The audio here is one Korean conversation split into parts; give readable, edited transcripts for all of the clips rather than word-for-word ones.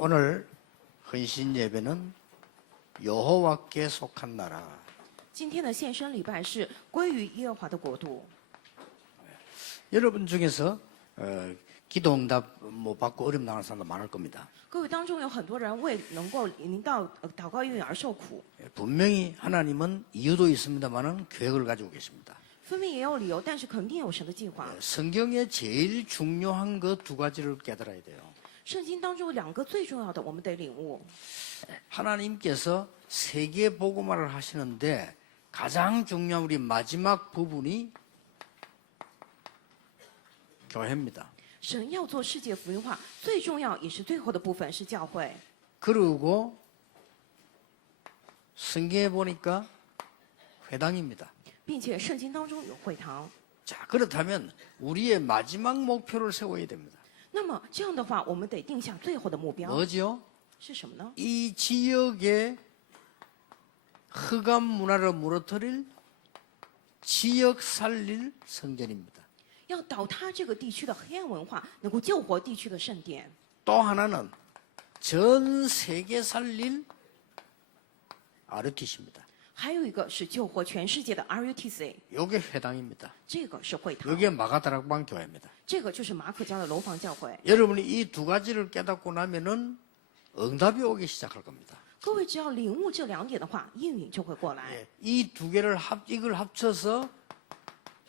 오늘 헌신 예배는 여호와께 속한 나라. 今天的献身礼拜是归于耶和华的国度。 여러분 중에서 기도 응답 못 받고 어려움 당하는 사람도 많을 겁니다. 各位当中有很多人为能够领到祷告应允而受苦， 분명히 하나님은 이유도 있습니다만은 계획을 가지고 계십니다. 分明也有理由，但是肯定有神的计划。 성경에 제일 중요한 그 두 가지를 깨달아야 돼요. 圣经当中有两个最重要的，我们得领悟。 하나님께서 세계 복음화를 하시는데 가장 중요한 우리 마지막 부분이 교회입니다. 神要做世界福音化，最重要也是最后的部分是教会。 그리고 성경에 보니까 회당입니다. 并且圣经当中有会堂。 자, 그렇다면 우리의 마지막 목표를 세워야 됩니다. 那么这样的话，我们得定下最后的目标 뭐죠? 是什么呢？ 이 지역의 흑암 문화를 무너뜨릴 지역 살릴 성전입니다. 要倒塌这个地区的黑暗文化，能够救活地区的圣殿。 또 하나는 전 세계 살릴 RUTC입니다. 还有一个是救活全世界的 RUTC， 이게 회당입니다. 这个是会堂， 이게 마가다락방 교회입니다. 这个就是马可教的楼房教会。 여러분이 이 두 가지를 깨닫고 나면은 응답이 오기 시작할 겁니다. 各位只要领悟这两点的话，应允就会过来。 이 두 개를 이걸 합쳐서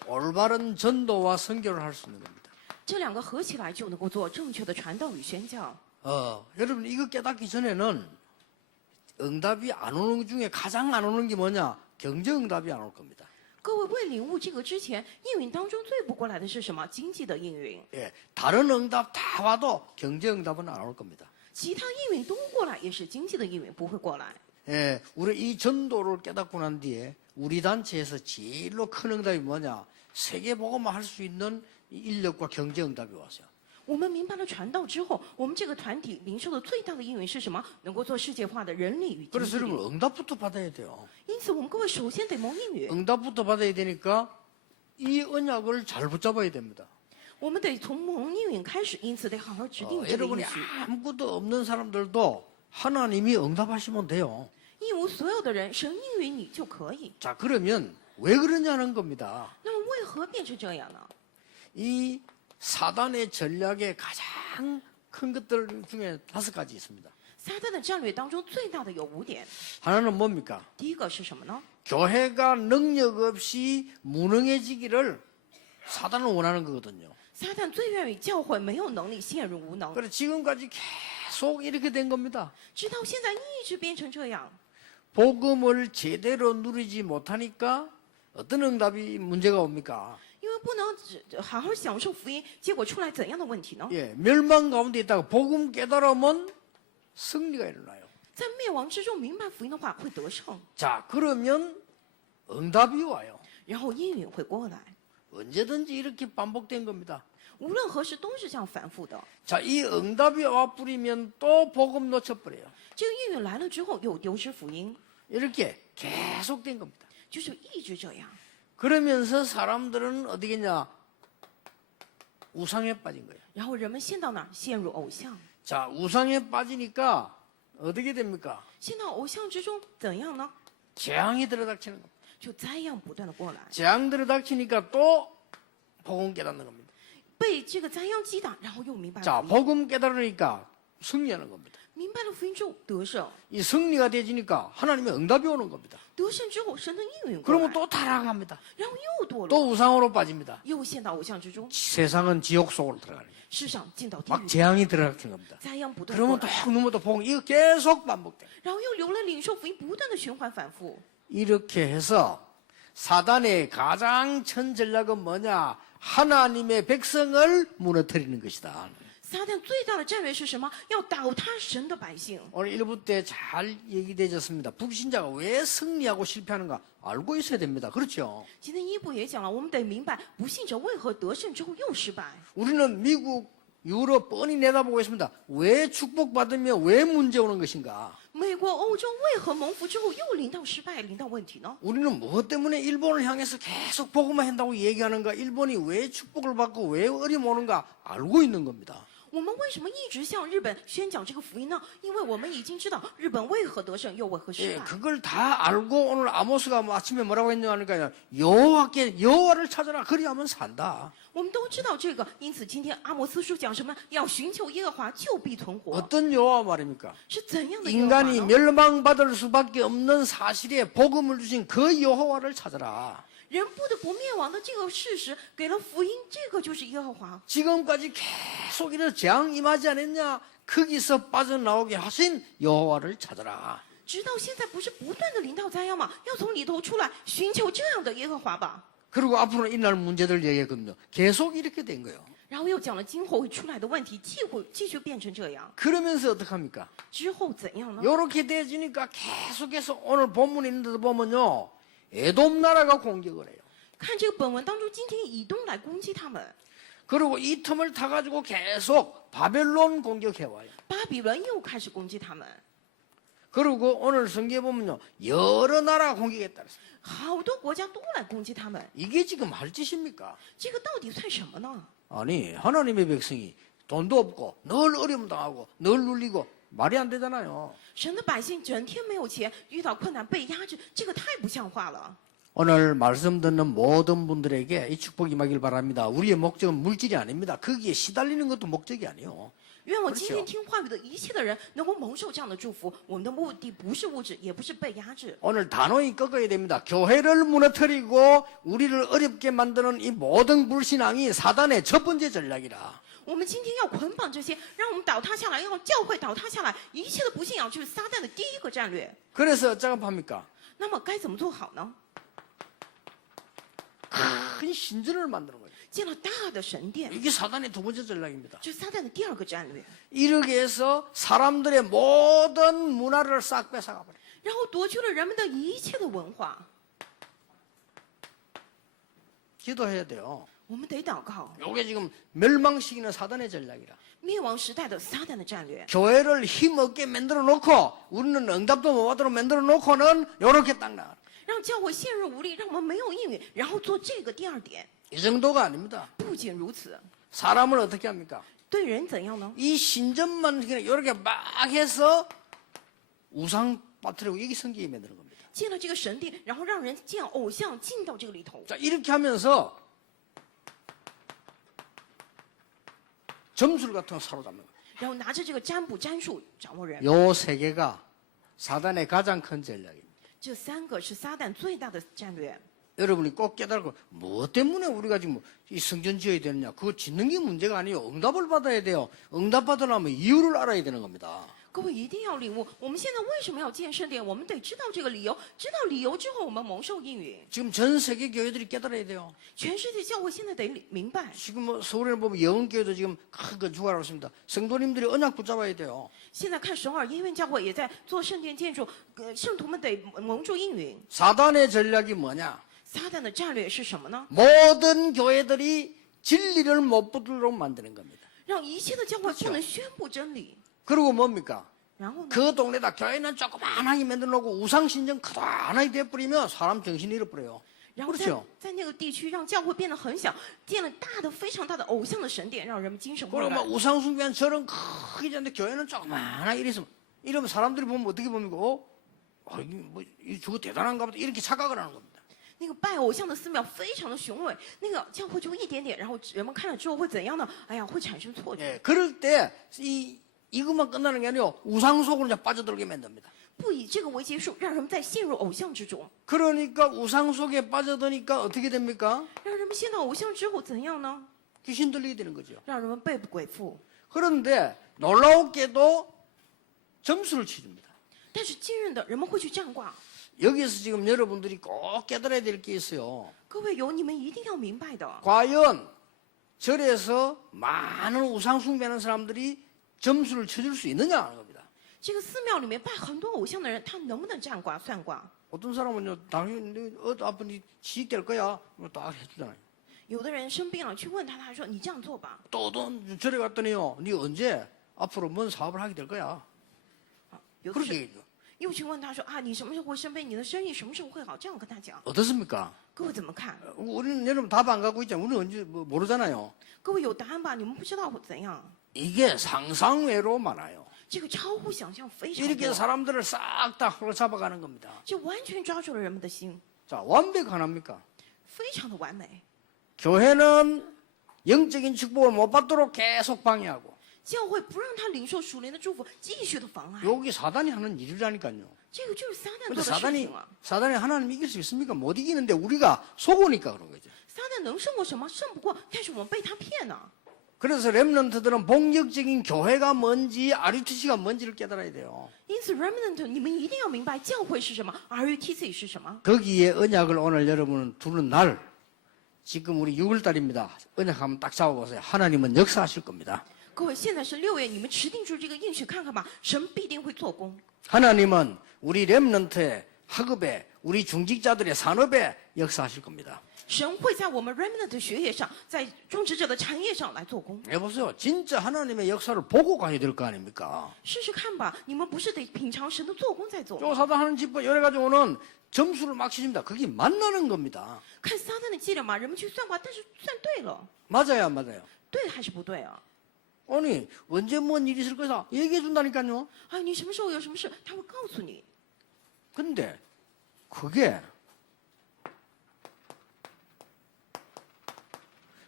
올바른 전도와 선교를 할 수 있는 겁니다. 这两个合起来就能够做正确的传道与宣教。 여러분 이거 깨닫기 전에는 응답이 안 오는 중에 가장 안 오는 게 뭐냐? 경제 응답이 안 올 겁니다. 各位未领悟这个之前，应允当中最不过来的是什么？经济的应允。 예, 다른 응답 다 와도 경제 응답은 안 올 겁니다. 其他应允都过来，也是经济的应允不会过来。 예, 우리 이 전도를 깨닫고 난 뒤에 우리 단체에서 제일로 큰 응답이 뭐냐? 세계 복음화 할 수 있는 인력과 경제 응답이 왔어요. 我们明白了传道之后，我们这个团体领受的最大的应允是什么？能够做世界化的人力与经 그래서 济力。 여러분 응답부터 받아야 돼요. 因此，我们各位首先得蒙应允， 응답부터 받아야 되니까 이 언약을 잘 붙잡아야 됩니다. 我们得从蒙应允开始，因此得好好指定这个应 여러분이 许。 아무것도 없는 사람들도 하나님이 응답하시면 돼요. 一无所有的人，神应允你就可以。 자, 그러면 왜 그러냐는 겁니다. 那么为何变成这样呢？ 이 사단의 전략의 가장 큰 것들 중에 5가지 있습니다. 撒旦的战略当中最大的有5点。 하나는 뭡니까? 第一个是什么呢？ 교회가 능력 없이 무능해지기를 사단은 원하는 거거든요. 撒旦最愿意教会没有能力陷入无能， 그래서 지금까지 계속 이렇게 된 겁니다. 直到现在一直变成这样。 복음을 제대로 누리지 못하니까 어떤 응답이 문제가 옵니까? 因为不能好好享受福音，结果出来怎样的问题呢？ 예, 멸망 가운데 있다가 복음 깨달으면 승리가 일어나요. 在灭亡之中明白福音的话，会得胜， 자, 그러면 응답이 와요. 然后应允会过来。 언제든지 이렇게 반복된 겁니다. 无论何时都是这样反复的。 자, 이 응답이 와 뿌리면 또 복음 놓쳐버려요. 这个应允来了之后，又丢失福音， 이렇게 계속된 겁니다. 就是一直这样。 그러면서 사람들은 어디겠냐? 우상에 빠진 거예요. 然后人们陷到哪儿？陷入偶像。 자, 우상에 빠지니까 어떻게 됩니까? 陷到偶像之中，怎样呢？ 재앙이 들어닥치는 겁니다. 就灾殃不断的过来， 재앙 들어닥치니까 또 복음 깨닫는 겁니다. 被这个灾殃击打，然后又明白 자, 了福音， 복음 깨달으니까 승리하는 겁니다. 明白了福音之后得胜， 이 승리가 되지니까 하나님의 응답이 오는 겁니다. 得胜之后神的应允过 그러면 来， 또 타락합니다. 然后又堕落， 또 우상으로 빠집니다. 又陷到偶像之中， 세상은 지옥 속으로 들어가는 거예요. 世上进到地 막 狱， 재앙이 들어닥치는 겁니다. 灾殃不断地过 그러면 来， 또 넘어도 복음 이거 계속 반복돼. 然后又有了领受福音，不断的循环反复。 이렇게 해서 사단의 가장 큰 전략은 뭐냐? 하나님의 백성을 무너뜨리는 것이다. 撒旦最大的战略是什么？要倒塌神的百姓。 오늘 1부 때 잘 얘기되었습니다. 불신자가 왜 승리하고 실패하는가 알고 있어야 됩니다. 그렇죠? 今天一部也讲了，我们得明白不信者为何得胜之后又失败。 우리는 미국, 유럽 뻔히 내다보고 있습니다. 왜 축복받으며 왜 문제 오는 것인가? 美国、欧洲为何蒙福之后又临到失败、临到问题呢？ 우리는 무엇 때문에 일본을 향해서 계속 복음만 한다고 얘기하는가? 일본이 왜 축복을 받고 왜 어려움 오는가 알고 있는 겁니다. 我们为什么一直向日本宣讲这个福音呢？因为我们已经知道日本为何得胜，又为何失 예, 败。 그걸 다 알고 오늘 아모스가 뭐 아침에 뭐라고 했냐 하니까 여호와께 여호와를 찾아라 그리하면 산다. 我们都知道这个，因此今天阿摩斯书讲什么？要寻求耶和华，就必存活。 어떤 여호와 말입니까? 是怎样的耶和华 인간이 呢？ 멸망받을 수밖에 없는 사실에 복음을 주신 그 여호와를 찾아라. 人不得不灭亡的这个事实，给了福音，这个就是耶和华。 지금까지 계속 이런 재앙 임하지 않았냐? 거기서 빠져나오게 하신 여호와를 찾아라. 直到现在，不是不断的临到灾殃吗？要从里头出来，寻求这样的耶和华吧。 그리고 앞으로는 이날 문제들 얘기했거든요. 계속 이렇게 된 거예요. 然后又讲了今后会出来的问题，继续变成这样。 그러면서 어떡합니까? 之后怎样呢？ 이렇게 돼지니까 계속해서 오늘 본문에 있는데도 보면요. 에돔 나라가 공격을 해요. 看这个本文当中，今天以东来攻击他们， 그리고 이 틈을 타가지고 계속 바벨론 공격해와요. 巴比伦又开始攻击他们， 그리고 오늘 성경에 보면요. 여러 나라 공격했다. 好多国家都来攻击他们， 이게 지금 할 짓입니까? 这个到底算什么呢？ 아니 하나님의 백성이 돈도 없고 늘 어려움 당하고 늘 눌리고 말이 안 되잖아요. 神的百姓整天没有钱，遇到困难被压制，这个太不像话了。 오늘 말씀 듣는 모든 분들에게 이 축복이 임하길 바랍니다. 우리의 목적은 물질이 아닙니다. 거기에 시달리는 것도 목적이 아니에요. 愿我今天听话语的一切的人能够蒙受这样的祝福。我们的目的不是物质，也不是被压制。 오늘 단호히 꺾어야 됩니다. 교회를 무너뜨리고 우리를 어렵게 만드는 이 모든 불신앙이 사단의 첫 번째 전략이라. 我们今天要捆绑这些，让我们倒塌下来，让教会倒塌下来，一切的不信仰就是撒旦的第一个战略。 그래서 어쩌합니까? 那么该怎么做好呢？ 큰 신전을 만드는 거예요. 建了大的神殿， 이게 사단의 두 번째 전략입니다. 这是撒旦的第二个战略， 이렇게 해서 사람들의 모든 문화를 싹 뺏어가 버려요. 然后夺去了人们的一切的文化。 기도해야 돼요. 我们得祷告， 이게 지금 멸망시키는 사단의 전략이라. 灭亡时代的撒旦的战略， 교회를 힘없게 만들어 놓고 우리는 응답도 못 받도록 만들어 놓고는 이렇게 딱 나가. 让教会陷入无力，让我们没有应允，然后做这个第二点。 이 정도가 아닙니다. 不仅如此， 사람을 어떻게 합니까? 对人怎样呢？ 이 신전만 그냥 이렇게 막 해서 우상 빠뜨리고 이게 성경이 만드는 겁니다. 建了这个神殿，然后让人建偶像进到这个里头， 자, 이렇게 하면서 점술 같은 거 사로잡는 거예요. 然后拿着这个占卜占术掌握人。 요 세 개가 사단의 가장 큰 전략입니다. 这三个是撒旦最大的战略。 여러분이 꼭 깨달고 뭐 때문에 우리가 지금 이 성전 지어야 되느냐? 그거 짓는 게 문제가 아니에요. 응답을 받아야 돼요. 응답 받으려면 이유를 알아야 되는 겁니다. 各位一定要领悟，我们现在为什么要建圣殿？我们得知道这个理由，知道理由之后，我们蒙受应允。 지금 전 세계 교회들이 깨달아야 돼요. 全世界教会现在得明白， 지금 뭐 서울에 보면 영흥교회도 지금 큰 건축하라고 있습니다. 성도님들이 언약 붙잡아야 돼요. 现在看首尔医院教会也在做圣殿建筑，圣徒们得蒙住应允。 사단의 전략이 뭐냐? 撒旦的战略是什么呢？ 모든 교회들이 진리를 못 붙도록 만드는 겁니다. 让一切的教会不能宣布真理。 그리고 뭡니까? 然后呢？ 그 동네다 교회는 조그만하게 만들어 놓고 우상신전 크다하게 돼버리면 사람 정신이 잃어버려요. 然后 그렇죠. 在那个地区让教会变得很小，建了大的、非常大的偶像的神殿，让人们精神混 그리고 막 乱。 우상숭배한 저런 크게 되는데 교회는 조그만하게 이러면 사람들이 보면 어떻게 봅니까? 이게 저거 대단한가 보다 이렇게 착각을 하는 겁니다. 那个拜偶像的寺庙非常的雄伟，那个教会就一点点，然后人们看了之后会怎样呢？哎呀，会产生错觉。 예, 그럴 때 이것만 끝나는 게 아니고 우상 속으로 이제 빠져들게 만듭니다. 不以这个为结束，让人们再陷入偶像之中， 그러니까 우상 속에 빠져드니까 어떻게 됩니까? 让人们陷到偶像之后怎样呢？ 귀신 들리게 되는 거죠. 让人们被鬼附。 그런데 놀라웠게도 점수를 치릅니다. 但是今日的人们会去占卦。 여기서 지금 여러분들이 꼭 깨달아야 될 게 있어요. 各位有你们一定要明白的， 과연 절에서 많은 우상 숭배하는 사람들이 점수를 쳐줄 수 있느냐 하는 겁니다. 这个寺庙里面拜很多偶像的人，他能不能占卦算卦？ 어떤 사람은요, 당연히 아버님 취직될 거야. 딱 해주잖아요. 有的人生病了，去问他，他说你这样做吧。 또 절에 갔더니요, 네 언제 앞으로 뭔 사업을 하게 될 거야. 有的 그렇게 是 얘기해요. 又去问他说啊，你什么时候会生病？你的生意什么时候会好？这样跟他讲。 어떻습니까? 各位怎么看？ 우리는 여러분 답 안 갖고 있잖아요. 우리는 언제 모르잖아요. 各位有答案吧？你们不知道会怎样？ 이게 상상외로 많아요. 这个超乎想象非常 이렇게 多， 사람들을 싹 다 사로잡아가는 겁니다. 就完全抓住了人们的心， 자, 완벽하납니까? 非常的完美。 교회는 영적인 축복을 못 받도록 계속 방해하고 教会不让他领受属灵的祝福，继续的妨碍， 여기 사단이 하는 일이라니까요. 这个就是撒旦 근데 做的事 사단이 情啊。 사단이 하나님 이길 수 있습니까? 못 이기는데 우리가 속으니까 그런 거죠. 撒旦能胜过什么？胜不过，但是我们被他骗了。 그래서 렘넌트들은 본격적인 교회가 뭔지 RUTC가 뭔지를 깨달아야 돼요. 因此，remnant， 你们一定要明白教会是什么，RUTC 是什么。 거기에 언약을 오늘 여러분은 두는 날, 지금 우리 6월달입니다. 언약 한번 딱 잡아보세요. 하나님은 역사하실 겁니다. 各位，现在是6月，你们持定住这个应许，看看吧，神必定会做工。 하나님은 우리 렘넌트의 학업에, 우리 중직자들의 산업에 역사하실 겁니다. 神会在我们 remnant 的学业上，在种植者的产业上来做工。 여보세요. 진짜 하나님의 역사를 보고 가야 될 거 아닙니까? 试试看吧，你们不是得品尝神的做工在做？ 저 사단하는 집과 여러 가지 오는 점수를 막 치십니다. 그게 만나는 겁니다. 看撒旦的伎俩嘛，人们去算卦，但是算对了， 맞아요, 안 맞아요? 对还是不对啊？ 아니, 언제 뭔 일이 있을 거다 얘기해 준다니까요. 哎，你什么时候有什么事，他会告诉你。 근데 그게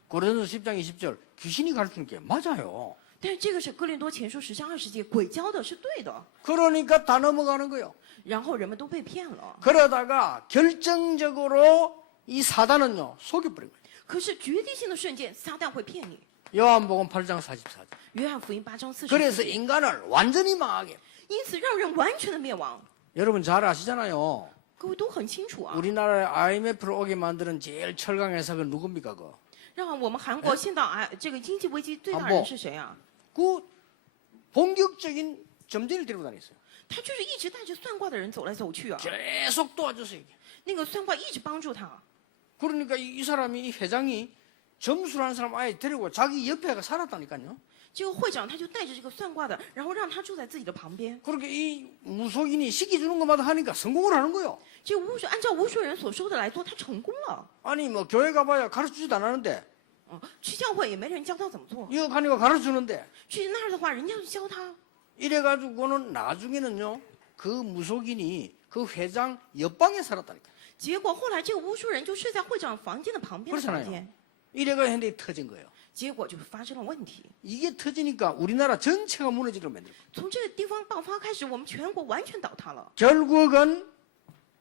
고린도서 10장 20절 귀신이 가르치는 게 맞아요. 但是这个是哥林多前书10章20节，鬼教的是对的， 그러니까 다 넘어가는 거예요. 然后人们都被骗了。 그러다가 결정적으로 이 사단은요 속여버린 거예요. 可是决定性的瞬间，撒旦会骗你。 요한복음 8장 44절. 约翰福音8章40 그래서 节， 인간을 완전히 망하게. 因此让人完全的灭亡。 여러분 잘 아시잖아요. 各位都很清楚啊， 우리나라에 IMF를 오게 만드는 제일 철강 회사가 누굽니까? 그 让我们韩国陷到这个经济危机最大人是谁啊？ 그 본격적인 점쟁이를 데리고 다녔어요. 他就是一直带着算卦的人走来走去啊， 계속 도와줬어요. 이게. 那个算卦一直帮助他。 그러니까 이 사람이 이 회장이 점수라는 사람 아예 데리고 자기 옆에가 살았다니까요. 这个会长他就带着这个算卦的，然后让他住在自己的旁边。 그렇게 이 무속인이 시켜주는 것마다 하니까 성공을 하는 거예요. 这个按照巫术人所说的来做，他成功了。 아니 뭐 교회 가봐야 가르치지도 않았는데 去教会也没人教他怎么做， 이거 가니까 가르치는데 去那儿的话，人家就教他。 이래가지고는 나중에는요 그 무속인이 그 회장 옆방에 살았다니까. 结果后来这个巫术人就睡在会长房间的旁边的房 그렇잖아요. 间， 이래가 했는데 터진 거예요. 结果就发生了问题。 이게 터지니까 우리나라 전체가 무너지도록 만들고 从这个地方爆发开始，我们全国完全倒塌了。 결국은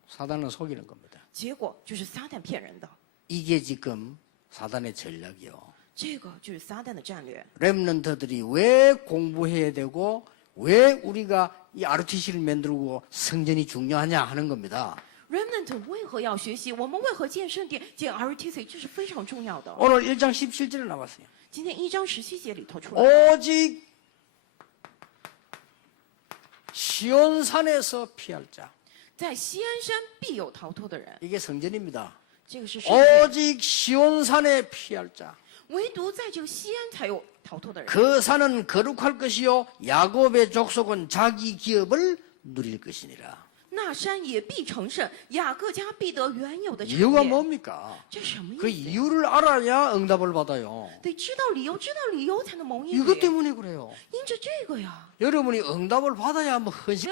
사단은 속이는 겁니다. 结果就是撒旦骗人的， 이게 지금 사단의 전략이요. 这个就是撒旦的战略。 렘넌트들이 왜 공부해야 되고 왜 우리가 이 RUTC를 만들고 성전이 중요하냐 하는 겁니다. Remnant 为何要学习？我们为何建圣殿、建 RUTC？这是非常重要的。 오늘 1장 17절에 나왔어요. 今天1章17节里头出来， 오직 시온산에서 피할 자. 在西安山必有逃脱的人， 이게 성전입니다. 这个是圣殿。 오직 시온산에 피할 자. 唯独在这个西安才有逃脱的人。 그 산은 거룩할 것이요 야곱의 족속은 자기 기업을 누릴 것이니라. 那山也必成圣，雅各家必得原有的产 이유가 业。 뭡니까? 这什么 그 意思？ 이유를 알아야 응답을 받아요. 得知道理由，知道理由才能蒙应 이것 允。 때문에 그래요. 因着这个呀， 여러분이 응답을 받아야 뭐 헌신.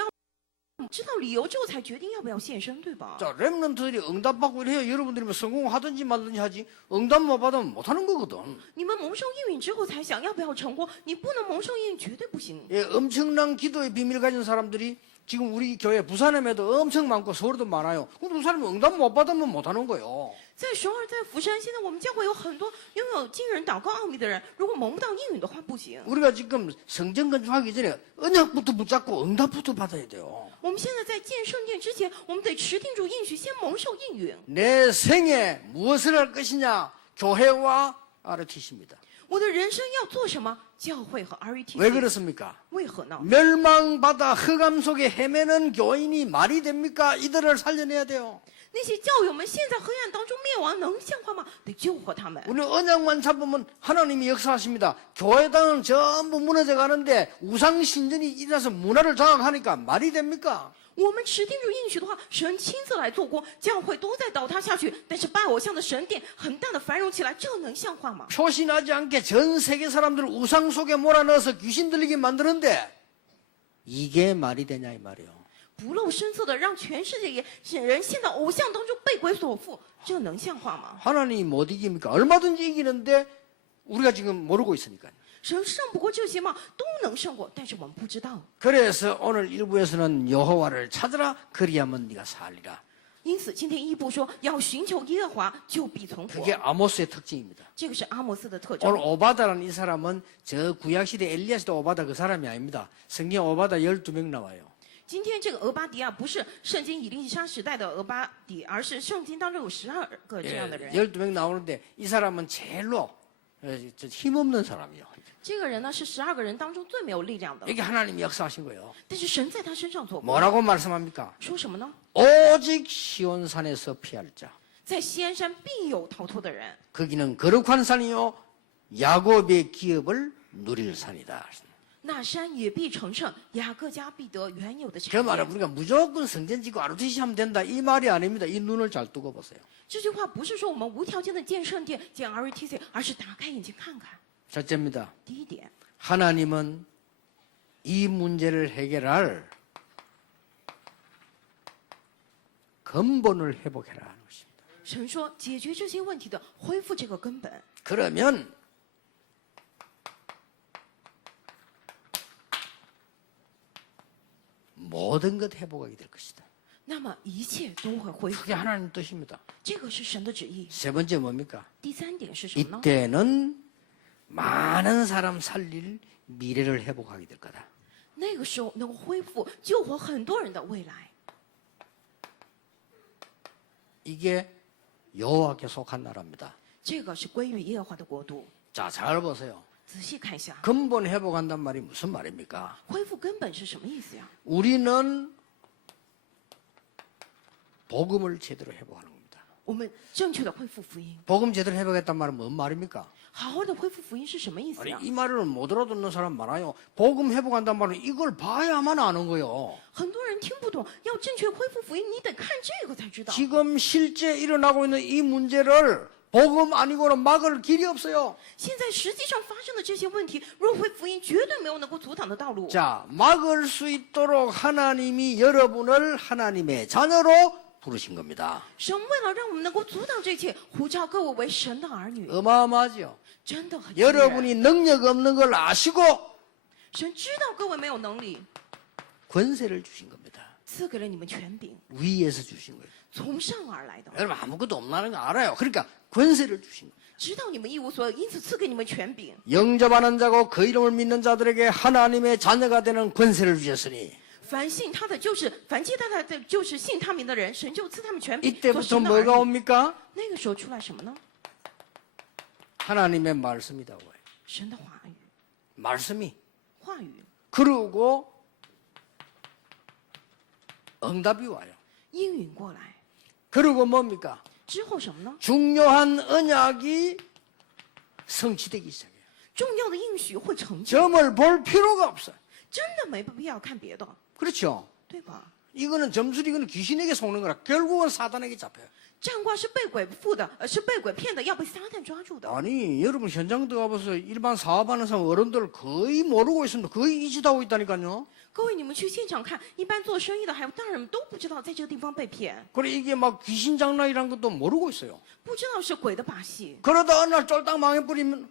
知道理由之后才决定要不要献身，对吧？ 자, 렘넌트들이 응답받고 이래요. 여러분들이 뭐 성공하든지 말든지 하지. 응답 못 받으면 못하는 거거든. 你们蒙受应允之后才想要不要成功，你不能蒙受应允绝对不行。 예, 엄청난 기도의 비밀 가진 사람들이 지금 우리 교회 부산에도 엄청 많고 서울에도 많아요. 근데 그 사람이 응답 못 받으면 못하는 거예요. 在首尔，在釜山，现在我们教会有很多拥有惊人祷告奥秘的人，如果蒙不到应允的话，不行。 우리가 지금 성전 건축하기 전에 언약부터 붙잡고 응답부터 받아야 돼요. 我们现在在建圣殿之前，我们得持定住应许，先蒙受应允。 내 생에 무엇을 할 것이냐? 교회와 RUTC입니다. 我的人生要做什么？教会和 왜 RUTC。 그렇습니까? 为何呢？ 멸망받아 흑암 속에 헤매는 교인이 말이 됩니까? 이들을 살려내야 돼요. 那些教友们现在黑暗当中灭亡，能像话吗？得救活他们。 우리 언약만 잡으면 하나님이 역사하십니다. 교회당은 전부 무너져 가는데 우상 신전이 일어나서 문화를 장악하니까 말이 됩니까? 我们持定住应许的话，神亲自来做工，教会都在倒塌下去，但是拜偶像的神殿很大的繁荣起来，这能像话吗？ 표신하지 않게 전 세계 사람들을 우상 속에 몰아넣어서 귀신 들리게 만드는데 이게 말이 되냐 이 말이에요. 不露声色的让全世界人陷到偶像当中被鬼所缚，这能像话吗？ 하나님이 못 이깁니까? 얼마든지 이기는데 우리가 지금 모르고 있으니까요. 神胜不过这些吗？都能胜过，但是我们不知道。 그래서 오늘 일부에서는 여호와를 찾으라 그리하면 네가 살리라. 因此，今天一部说要寻求耶和华，就必存活。 그게 아모스의 특징입니다. 这个是阿摩斯的特 오늘 征。 오바다라는 이 사람은 저 구약시대 엘리야시대 오바다 그 사람이 아닙니다. 성경 오바다 12명 나와요. 今天这个俄巴底亚不是圣经以利沙时代的俄巴底，而是圣经当中有12个这样的人。 12명 나오는데 이 사람은 제일로 힘없는 사람이에요. 这个人呢是12个人当中最没有力量的， 여기 하나님이 역사하신 거예요. 但是神在他身上做工。 뭐라고 말씀합니까? 说什么呢？ 오직 시온산에서 피할 자. 在西安山必有逃脱的人， 거기는 거룩한 산이요 야곱의 기업을 누릴 산이다. 那山也必成圣，雅各家必得原有的 그 产 말은 业。 우리가 무조건 성전 짓고 아르티시 하면 된다 이 말이 아닙니다. 이 눈을 잘 뜨고 보세요. 这句话不是说我们无条件的建圣殿、建 RTC， 而是打开眼睛看看。 첫째입니다. 第一点， 하나님은 이 문제를 해결할 근본을 회복해라 하는 것입니다. 神说解决这些问题的，恢复这个根本。 그러면 모든 것 회복하게 될 것이다. 那么一切都会恢复 그게 。 하나님 뜻입니다. 这个是神的旨意。 세 번째 뭡니까? 第三点是什么呢？ 이때는 많은 사람 살릴 미래를 회복하게 될 거다. 那个时候能恢复救活很多人的未来。 이게 여호와께 속한 나라입니다. 这个是归于耶和华的国度。 자, 잘 보세요. 仔细看一下， 근본 회복한단 말이 무슨 말입니까? 恢复根本是什么意思呀？ 우리는 복음을 제대로 회복하는 겁니다. 我们正确的恢复福音， 복음 제대로 회복했단 말은 뭔 말입니까? 好好的恢复福音是什么意思 아니, 呀？ 이 말을 못 알아듣는 사람 많아요. 복음 회복한단 말은 이걸 봐야만 아는 거예요. 很多人听不懂，要正确恢复福音，你得看这个才知道。 지금 실제 일어나고 있는 이 문제를 복음 아니고는 막을 길이 없어요. 现在实际上发生的这些问题，若非福音，绝对没有能够阻挡的道路。 자, 막을 수 있도록 하나님이 여러분을 하나님의 자녀로 부르신 겁니다. 神为了让我们能够阻挡这一切，呼召各位为神的儿女， 어마어마하죠. 真的很惊人。 여러분이 능력 없는 걸 아시고 神知道各位没有能力， 권세를 주신 겁니다. 赐给了你们权柄， 위에서 주신 거예요. 从上而来的， 여러분 아무것도 없나는 거 알아요. 그러니까 권세를 주신 거예요. 知道你们一无所有，因此赐给你们权柄。 영접하는 자고 그 이름을 믿는 자들에게 하나님의 자녀가 되는 권세를 주셨으니 凡信他的就是凡接待他的就是信他名的人，神就赐他们权柄。做 이때부터 神的儿 뭐가 女 옵니까? 那个时候出来什么呢？ 하나님의 말씀이다. 神的话语， 말씀이 话语 그러고 응답이 와요. 应允过来 그리고 뭡니까? 之后什么呢？ 중요한 언약이 성취되기 시작해요. 重要的应许会成就， 점을 볼 필요가 없어요. 真的没必要看别的， 그렇죠? 对吧？ 이거는 점술이 이거는 귀신에게 속는 거라 결국은 사단에게 잡혀요. 占卦是被鬼附的，是被鬼骗的，要被撒旦抓住的。 아니 여러분 현장 들어가봐서 일반 사업하는 사람 어른들 거의 모르고 있습니다. 거의 이짓하고 있다니까요. 各位，你们去现场看，一般做生意的还有大人们都不知道在这个地方被骗， 그래 이게 막 귀신 장난이란 것도 모르고 있어요. 不知道是鬼的把戏。 그러다 어느 날 쫄딱 망해버리면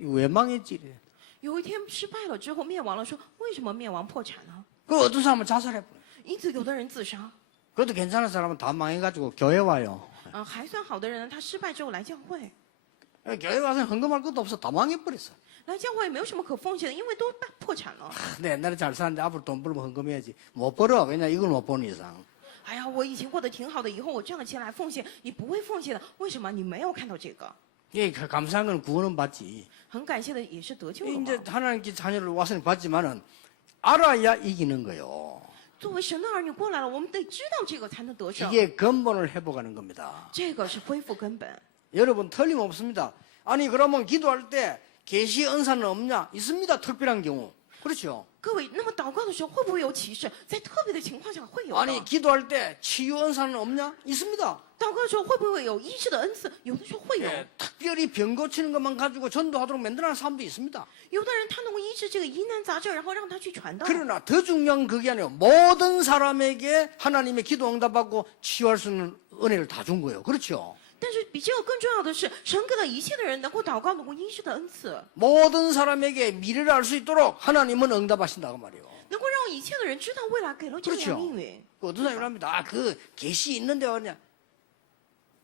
이거 왜 망했지? 이래. 有一天失败了之后灭亡了，说为什么灭亡破产呢？ 그 어떤 사람은 자살해버려요. 因此有的人自杀， 그래도 괜찮은 사람은 다 망해가지고 교회 와요. 还算好的人呢，他失败之后来教会， 교회 와서 헌금할 것도 없어. 다 망해버렸어. 来教会也没有什么可奉献的，因为都破产了。 근데 옛날에 잘 사는데 앞으로 돈 벌면 헌금해야지. 못 벌어. 왜냐 이걸 못 버는 이상. 哎呀，我以前过得挺好的，以后我赚了钱来奉献，你不会奉献的，为什么？你没有看到这个。 예, 감사한 건 구원은 받지. 很感谢的也是得救了 이제 嘛。 하나님께 자녀를 와서 받지만은 알아야 이기는 거요. 作为神的儿女过来了，我们得知道这个才能得胜。 이게 근본을 회복하는 겁니다. 这个是恢复根本。 여러분 틀림없습니다. 아니 그러면 기도할 때 계시 은사는 없냐? 있습니다. 특별한 경우. 그렇죠. 各位，那么祷告的时候会不会有启示？在特别的情况下会有的。 아니 기도할 때 치유 은사는 없냐? 있습니다. 祷告的时候会不会有医治的恩赐？有的时候会有。 예, 특별히 병 고치는 것만 가지고 전도하도록 만드는 사람도 있습니다. 有的人他能够医治这个疑难杂症，然后让他去传道。 그러나 더 중요한 그게 아니에요. 모든 사람에게 하나님의 기도 응답받고 치유할 수 있는 은혜를 다 준 거예요. 그렇죠. 但是比这个更重要的是，神给了一切的人能够祷告、能够医治的恩赐， 모든 사람에게 미래를 알 수 있도록 하나님은 응답하신다고 말이에요. 能够让一切的人知道未来给了这样 그렇죠. 应允。 그 어떤 사람이 합니다. 아, 그 계시 있는데 어냐?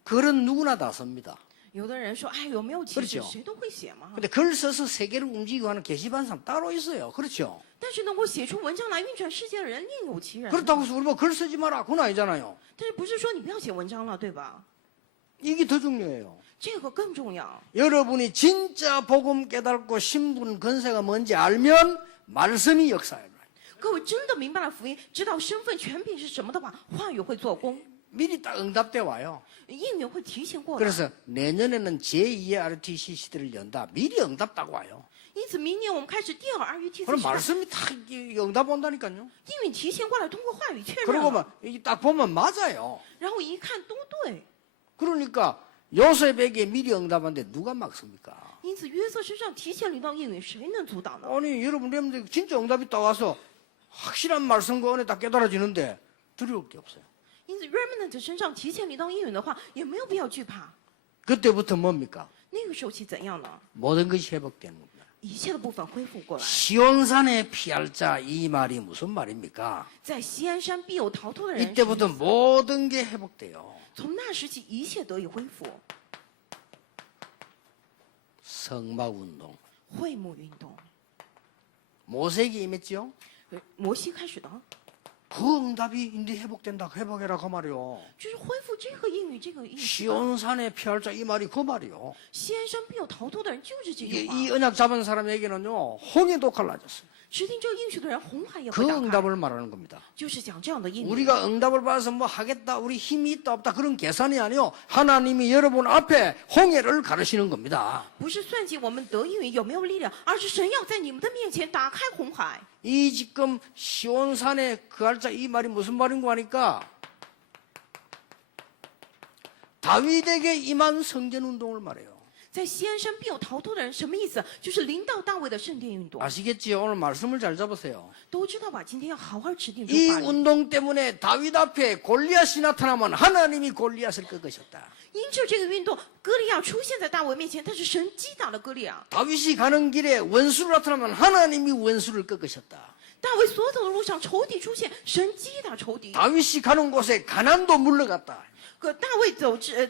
글은 누구나 다 씁니다. 有的人说：“哎，有没有启示？ 그렇죠 谁都会写嘛。 근데 글 써서 세계를 움직이고 하는 계시반 사람 따로 있어요. 그렇죠. 但是能够写出文章来运转世界的人另有其人。 그렇다고 해서 우리 뭐 글 쓰지 마라. 그건 아니잖아요. 但是不是说你不要写文章了，对吧？ 이게 더 중요해요. 这个更重要。 여러분이 진짜 복음 깨닫고 신분 건세가 뭔지 알면 말씀이 역사해요. 各位真的明白了福音，知道身份权柄是什么的话，话语会做工， 미리 딱 응답돼 와요. 应允会提前过来。 그래서 내년에는 제2의 RTC 시대를 연다. 미리 응답 딱 와요. 因此，明年我们开始第二RUTC 그럼 时代， 말씀이 딱 응답 온다니까요. 应允提前过来，通过话语确认 그리고 了， 딱 보면 맞아요. 然后一看都对。 그러니까 요셉에게 미리 응답한데 누가 막습니까? 因此，约瑟身上提前临到应允，谁能阻挡呢？ 아니 여러분들 진짜 응답이 딱 와서 확실한 말씀과 은혜 딱 깨달아지는데 두려울 게 없어요. 因此 ，remnant 身上提前临到应允的话，也没有必要惧怕。 그때부터 뭡니까? 那个时候起怎样呢？ 모든 것이 회복되는 겁니다. 一切的部分恢复过来。 시온산에 피할 자 이 말이 무슨 말입니까? 在锡安山必有逃脱的人。 이때부터 모든 게 회복돼요. 从那时起，一切得以恢复。 성막운동. 会幕运动， 모세에게 임했죠? 摩西开始的， 그 응답이 인디 회복된다. 회복해라 그 말이요. 就是恢复这个应允，这个应许。 시온산에 피할 자 이 말이 그 말이요. 锡安山必有逃脱的人，就是这 이게 句话。 이 언약 잡은 사람에게는요 홍해도 갈라졌어요. 持定这个应许的人，红海也 그 会打开， 응답을 말하는 겁니다. 就是讲这样的应允。 우리가 응답을 받아서 뭐 하겠다, 우리 힘이 있다 없다 그런 계산이 아니요. 하나님이 여러분 앞에 홍해를 가르시는 겁니다. 不是算计我们得应允有没有力量，而是神要在你们的面前打开红海。 이 지금 시온산에 그할 자 이 말이 무슨 말인가 하니까 다윗에게 임한 성전운동을 말해요. 在锡安山必有逃脱的人，什么意思？就是临到大卫的圣殿运动。 아시겠지요? 오늘 말씀을 잘 잡으세요. 都知道吧？今天要好好持定这 이 话语。 운동 때문에 다윗 앞에 골리앗이 나타나면 하나님이 골리앗을 꺾으셨다. 因着这个运动，歌利亚出现在大卫面前，但是神击打了歌利亚。 다윗이 가는 길에 원수로 나타나면 하나님이 원수를 꺾으셨다. 大卫所走的路上，仇敌出现，神击打仇敌。 다윗이 가는 곳에 가난도 물러갔다. 可大卫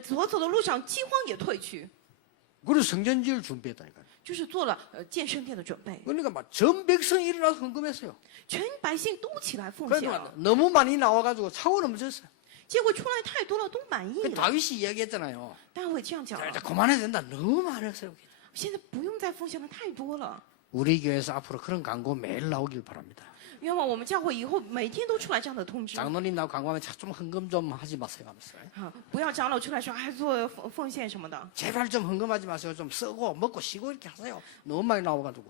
所走的路上，饥荒也退去， 그리고 성전지을 준비했다니까요. 就是做了建圣殿的准备。 그러니까 막 전 백성이 일어나서 헌금했어요. 全百姓都起来奉献 그러니까 了， 너무 많이 나와가지고 차고 넘쳤어요. 结果出来太多了，都满意 그 了。 다윗이 이야기했잖아요. 大卫这样讲 자, 了 이제 ， 그만해야 된다. 너무 많았어요. 现在不用再奉献了，太多了。 우리 교회에서 앞으로 그런 광고 매일 나오길 바랍니다. 愿望我们教会以后每天都出来这样的通知。 장로님 나고 광고하면 자, 좀 헌금 좀 하지 마세요 하면서. 啊，不要长老出来说还做奉献什么的， 제발 좀 헌금하지 마세요. 좀 쓰고 먹고 쉬고 이렇게 하세요. 너무 많이 나와가지고.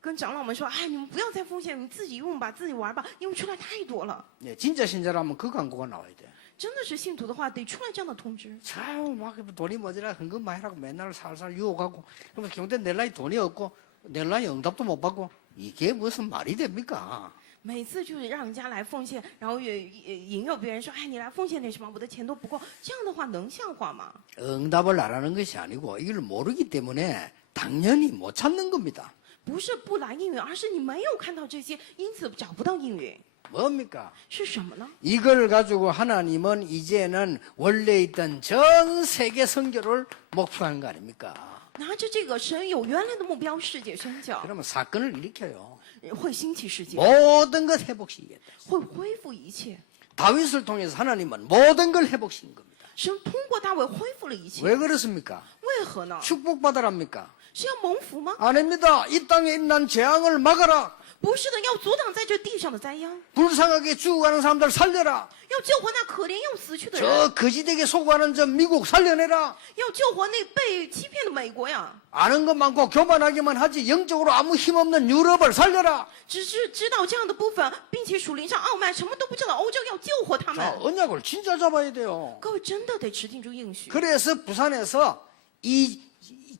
跟长老们说，哎，你们不要再奉献，你们自己用吧，自己玩吧，因为出来太多了。 네, 진짜 신자라면 그 광고가 나와야 돼. 真的是信徒的话，得出来这样的通知。 참, 막 돈이 모자라 헌금 많이 하라고 맨날 살살 유혹하고. 그러면 경대 낼 나이 돈이 없고, 낼 나이 응답도 못 받고. 이게 무슨 말이 됩니까? 每次就是让人家来奉献，然后也引诱别人说，哎，你来奉献点什么，我的钱都不够，这样的话能像话吗？ 응답을 안 하는 것이 아니고 이걸 모르기 때문에 당연히 못 찾는 겁니다. 不是不来应允，而是你没有看到这些，因此找不到应允。 뭡니까? 是什么呢？ 이걸 가지고 하나님은 이제는 원래 있던 전 세계 선교를 목표하는 거 아닙니까? 拿着这个，神有原来的目标，世界宣教 그러면 사건을 일으켜요. 会兴起世界， 모든 것 회복시키겠다. 会恢复一切。 다윗을 통해서 하나님은 모든 걸 회복시킨 겁니다. 神通过大卫恢复了一切， 왜 그렇습니까? 为何呢？ 축복받으랍니까? 是要蒙福吗？ 아닙니다. 이 땅에 있는 재앙을 막아라. 不是的，要阻挡在这地上的灾殃， 불쌍하게 죽어가는 사람들 살려라. 要救活那可怜又死去的人， 저 거지되게 속아가는 저 미국 살려내라. 要救活那被欺骗的美国呀。 아는 것 많고 교만하기만 하지 영적으로 아무 힘없는 유럽을 살려라. 只是知道这样的部分，并且属灵上傲慢，什么都不知道，欧洲要救活他 자, 们。 언약을 진짜 잡아야 돼요. 各位真的得持定住应许。 그래서 부산에서 이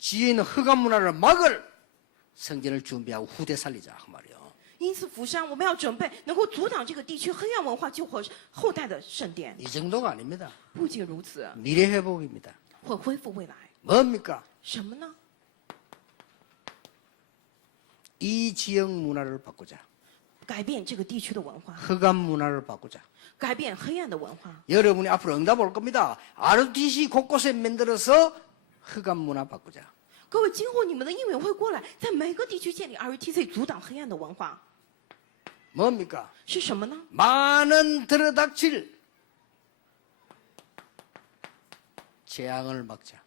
지에 있는 흑암 문화를 막을 성전을 준비하고 후대 살리자 그 말이에요. 因此，釜山我们要准备能够阻挡这个地区黑暗文化救活后代的圣殿。 이 정도가 아닙니다. 不仅如此， 미래 회복입니다. 会恢复未来。 뭡니까? 什么呢？ 이 지역 문화를 바꾸자. 改变这个地区的文化， 흑암 문화를 바꾸자. 改变黑暗的文化。 여러분이 앞으로 응답 올 겁니다. RTC 곳곳에 만들어서 흑암 문화 바꾸자. 各位，今后你们的应允会过来，在每个地区建立 RTC， 阻挡黑暗的文化。 뭡니까? 是什么呢？ 많은 들어닥칠 재앙을 막자.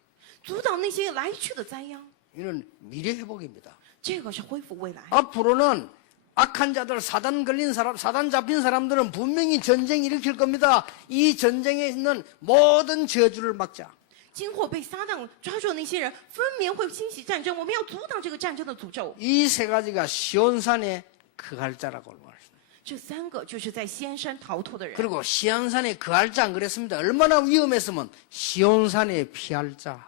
阻挡那些来去的灾殃， 이는 미래 회복입니다. 这个是恢复未来。 앞으로는 악한 자들, 사단 걸린 사람, 사단 잡힌 사람들은 분명히 전쟁 일으킬 겁니다. 이 전쟁에 있는 모든 저주를 막자. 今后被撒旦抓住的那些人，分明会兴起战争。我们要阻挡这个战争的诅咒。 이 세 가지가 시온산의 거할 자라고 말합니다. 这三个就是在西安山逃脱的人。 그리고 시온산의 거할 자 안 그랬습니다. 얼마나 위험했으면 시온산에 피할 자.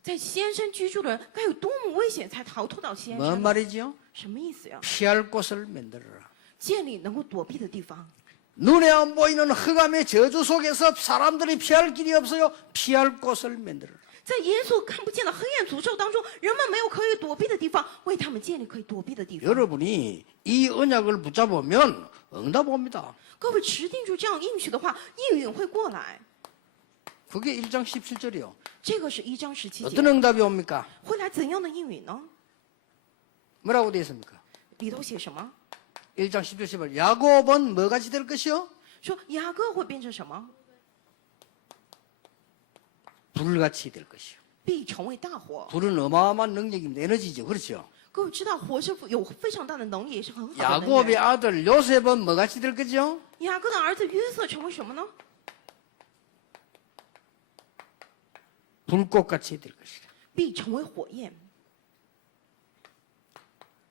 在西安山居住的人该有多么危险，才逃脱到西安 뭔 山？ 말이지요? 什么意思呀？ 피할 곳을 만들어라. 建立能够躲避的地方。 눈에 안 보이는 흑암의 저주 속에서 사람들이 피할 길이 없어요. 피할 곳을 만들어라. 在耶稣看不见的黑暗诅咒当中，人们没有可以躲避的地方，为他们建立可以躲避的地方。 여러분이 이 언약을 붙잡으면 응답 옵니다. 各位持定住这样应许的话，应允会过来。 그게 1장 17절이요. 这个是1章17节， 어떤 응답이 옵니까? 会来怎样的应允呢？ 뭐라고 되어 있습니까? 里头写什么？ 1장 10절 10절. 야곱은 뭐같이 될 것이요? 说雅各会变成什么？ 불같이 될 것이요. 必成为大火。 불은 어마어마한 능력입니다. 에너지죠. 그렇죠? 各位知道火是有非常大的能力，也是很好的能 야곱의 源。 아들 요셉은 뭐같이 될 거죠? 雅各的儿子约瑟成为什么呢？ 불꽃같이 될 것이다. 必成为火焰。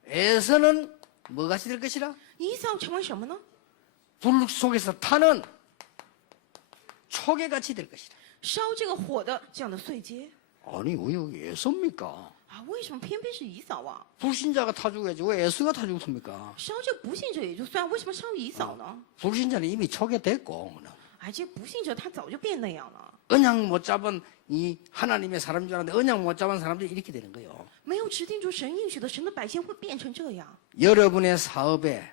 에서는 뭐같이 될 것이라? 以扫成为什么呢？ 불 속에서 타는 초계같이 될 것이다. 烧这个火的这样的碎阶 아니 왜 여기 에서입니까? 啊，为什么偏偏是以扫啊？ 불신자가 타 죽어야지 왜 에서가 타 죽습니까? 烧这不信者也就算，为什么烧以扫呢？ 불신자는 이미 초계됐고 哎，这不信者他早就变那样了。 언약 못 잡은 이 하나님의 사람인 줄 알았는데 언약 못 잡은 사람들이 이렇게 되는 거예요. 没有持定住神应许的，神的百姓会变成这样。 여러분의 사업에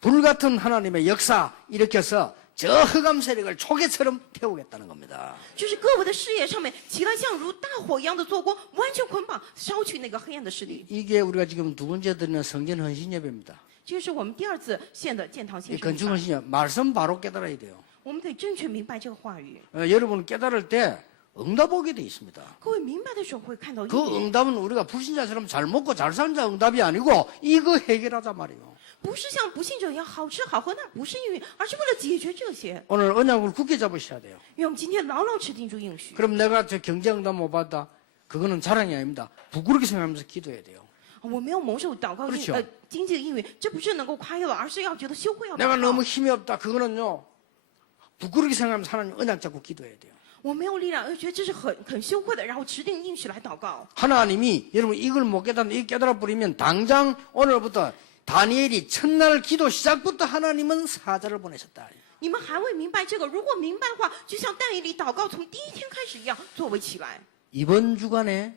불같은 하나님의 역사 일으켜서 저 흑암 세력을 초계처럼 태우겠다는 겁니다. 就是各位的事业上面起来像如大火一样的做工，完全捆绑烧去那个黑暗的势力。 이게 우리가 지금 두 번째 드리는 성전 헌신 예배입니다. 这是我们第二次献的建堂 이 献神 건축 礼拜 헌신 예배 말씀 바로 깨달아야 돼요. 我们得正确明白这个话语。 여러분 깨달을 때 응답 오게 돼 있습니다. 各位明白的时候会看到应 그 允， 응답은 우리가 불신자처럼 잘 먹고 잘 사는 자 응답이 아니고 이거 해결하자 말이에요. 不是像不信者一样好吃好喝，那不是应允，而是为了解决这些。 오늘 언약을 굳게 잡으셔야 돼요. 愿我们今天牢牢持定住应许。 그럼 내가 저 경제 응답 못 받다. 그거는 자랑이 아닙니다. 부끄럽게 생각하면서 기도해야 돼요. 我没有蒙受祷告应 그렇죠 经济的应允，这不是能够夸耀了，而是要觉得羞愧要祷 내가 告。 너무 힘이 없다. 그거는요. 부끄럽게 생각하면서 하나님 언약 잡고 기도해야 돼요. 我没有力量，觉得这是很羞愧的，然后持定应许来祷告。 하나님이 여러분 이걸 못 깨닫는 이 깨달아 버리면 당장 오늘부터 다니엘이 첫날 기도 시작부터 하나님은 사자를 보내셨다. 你们还未明白这个，如果明白的话，就像但以理祷告从第一天开始一样，作为起来。 이번 주간에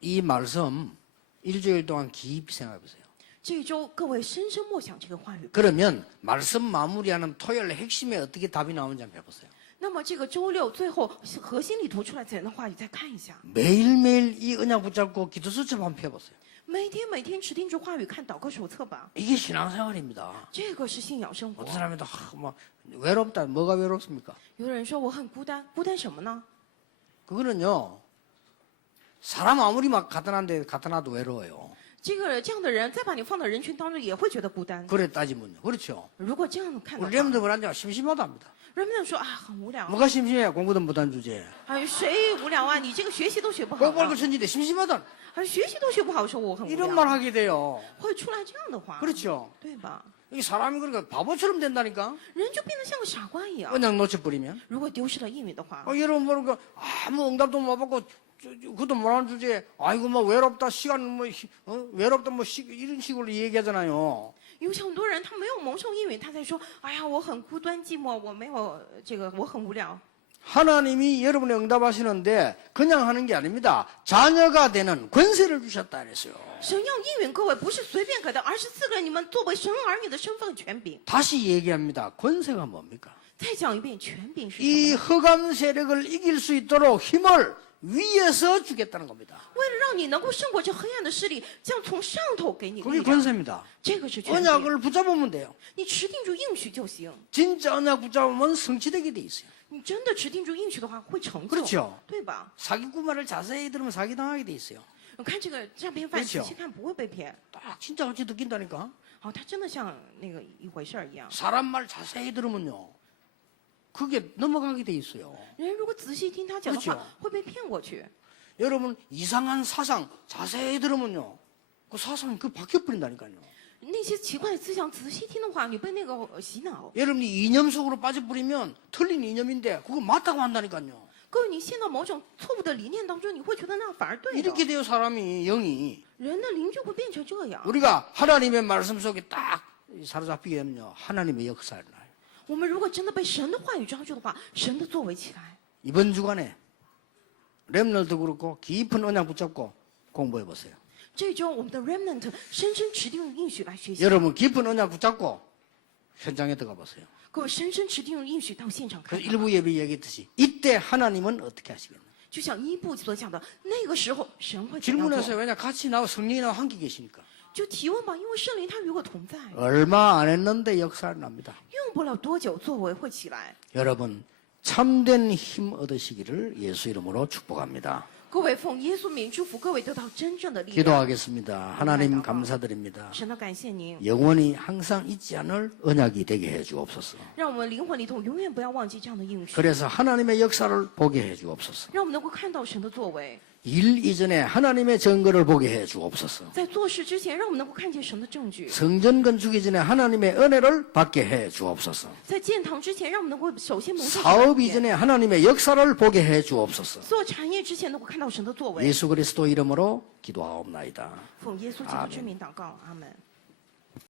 이 말씀 일주일 동안 깊이 생각해 보세요. 这一周各位深深默想这个话语。 그러면 말씀 마무리하는 토요일 핵심에 어떻게 답이 나오는지 한번 해보세요. 那么这个周六最后核心里头出来怎样的话语，再看一下。 매일매일 이 언약 붙잡고 기도 수첩 한번 펴보세요. 每天持定住话语，看祷告手册吧。 이게 신앙생활입니다. 这个是信仰生活 어떤 。 사람이 뭐 외롭다. 뭐가 외롭습니까? 有人说我很孤单，孤单什么呢？ 그거는요. 사람 아무리 막 갖다 놔도 외로워요. 这样的人再把你放到人群当中，也会觉得孤单。 그래 따지면요. 그렇죠. 如果这样看的 우리 话， 렘들은 앉아 심심하답니다. 人们说啊，很无聊， 뭐가 심심해? 공부도 못한 주제에. 哎，谁无聊啊？你这个学习都学不好、 공부할 거 啊， 천지인데 심심하다. 啊，学习都学不好，说我很无 이런 聊， 말 하게 돼요. 会出来这样的话， 그렇죠. 对吧？ 이 사람이 그러니까 바보처럼 된다니까. 人就变得像个傻瓜一样。 그냥 놓쳐버리면. 如果丢失了英语的话， 여러분 모르고 아무 응답도 못 받고 그것도 못하는 주제에 아이고 뭐 외롭다 시간 뭐 외롭다 뭐 이런 식으로 얘기하잖아요. 有很多人他没有蒙受英语，他在说，哎呀，我很孤单寂寞，我没有这个，我很无聊。 하나님이 여러분이 응답하시는데 그냥 하는 게 아닙니다. 자녀가 되는 권세를 주셨다 그랬어요. 神要应允各位，不是随便给的，而是赐给你们作为神儿女的身份权柄。 다시 얘기합니다. 권세가 뭡니까? 再讲一遍，权柄是什 이 么？ 흑암 세력을 이길 수 있도록 힘을 위에서 주겠다는 겁니다. 为了让你能够胜过这黑暗的势力，将从上头给你 그게 力量。 권세입니다. 这个是权柄， 언약을 붙잡으면 돼요. 你持定住应许就行。 진짜 언약 붙잡으면 성취되게 돼 있어요. 你真的持定住应许的话，会成 그렇죠 就，对吧？ 사기꾼 말을 자세히 들으면 사기당하게 돼 있어요. 我看这个诈骗犯， 그렇죠 仔细看不会被骗。 딱 진짜 같이 느낀다니까. 哦，他真的像那个一回事儿一样。 사람 말 자세히 들으면요. 그게 넘어가게 돼 있어요. 人如果仔细听他讲的 그렇죠 话，会被骗过去。 여러분 이상한 사상 자세히 들으면요. 그 사상이 그 바뀌어버린다니까요. 那些奇怪的思想，仔细听的话，你被那个洗脑。 여러분이 이념 속으로 빠져버리면 틀린 이념인데 그거 맞다고 한다니까요. 各位，你陷到某种错误的理念当中，你会觉得那样反而对的。 이렇게 돼요 사람이 영이. 人的灵就会变成这样。 우리가 하나님의 말씀 속에 딱 사로잡히게 되면요. 하나님의 역사를 나요. 我们如果真的被神的话语抓住的话，神的作为起来。 이번 주간에 렘널도 그렇고 깊은 언약 붙잡고 공부해 보세요. 这周我们的 remnant 深深持定应许来学习。 여러분 깊은 언약 붙잡고 현장에 들어가 보세요. 各位深深持定应许到现场 그 看看。 일부 예배 얘기했듯이 이때 하나님은 어떻게 하시겠나? 就像一部所讲的，那个时候神会怎样 질문해서 做？ 왜냐 같이 나와 성령이랑 함께 계시니까 就提问吧，因为圣灵他与我同在， 얼마 안 했는데 역사를 납니다. 用不了多久，作为会起来。 여러분 참된 힘 얻으시기를 예수 이름으로 축복합니다. 各位奉耶稣名祝福各位得到真正的力量。 기도하겠습니다. 하나님 감사드립니다. 神的感谢您， 영원히 항상 잊지 않을 언약이 되게 해 주옵소서. 让我们灵魂里头永远不要忘记这样的应许， 그래서 하나님의 역사를 보게 해 주옵소서. 让我们能够看到神的作为。 일 이전에 하나님의 증거를 보게 해 주옵소서. 在做事之前，让我们能够看见神的证据； 성전 건축 이전에 하나님의 은혜를 받게 해 주옵소서. 在建堂之前，让我们能够首先蒙受神的 사업 恩典； 이전에 하나님의 역사를 보게 해 주옵소서. 做产业之前，能够看到神的作为。 예수 그리스도 이름으로 기도하옵나이다. 奉耶稣基督之名祷告，阿门。